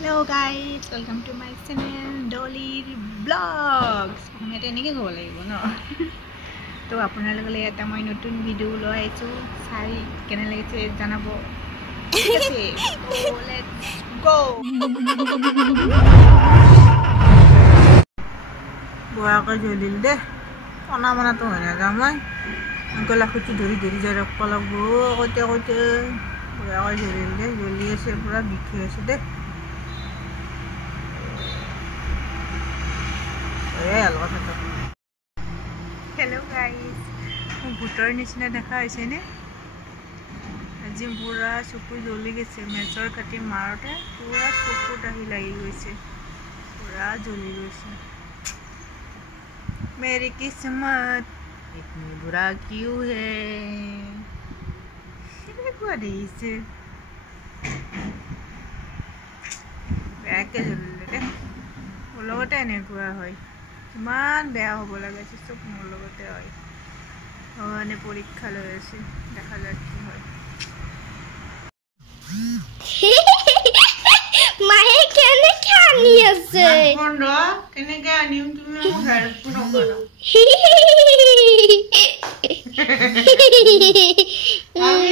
Hello guys, welcome to my channel Dolly Vlogs. मैं तो नहीं क्या बोला ये बोलो तो अपना लोग ले आता मैं नोटुन वीडियो लो आये तो सारी कहने लगे थे जाना वो कैसे तो let's go बुआ का जो दिल दे पना मना तो है ना जामाई उनको लाखों धोरी धोरी जरा पलक वो कोटे कोटे बुआ का जो दिल दे जो लिए से पूरा बिखे ऐसे दे Hello guys, मैं बुटर निचने देखा ऐसे ने आज पूरा सुकु जली गए से मेचर काटी मारते पूरा सुकु डाही लगी गई से पूरा जली गई से मेरी किस्मत इतनी बुरा क्यों है क्या नहीं से बैग के जल्दी ले वो लोग टे नहीं कुआ है मान बेया हो बोला गया सब मोर लगते হয় ওখানে পরীক্ষা লয়েছে দেখা যাক কি হয় মায়ে কেনে খানি আছে বন্ধ কেনে কে আনিম তুমি মোক হেল্প নকৰো আমি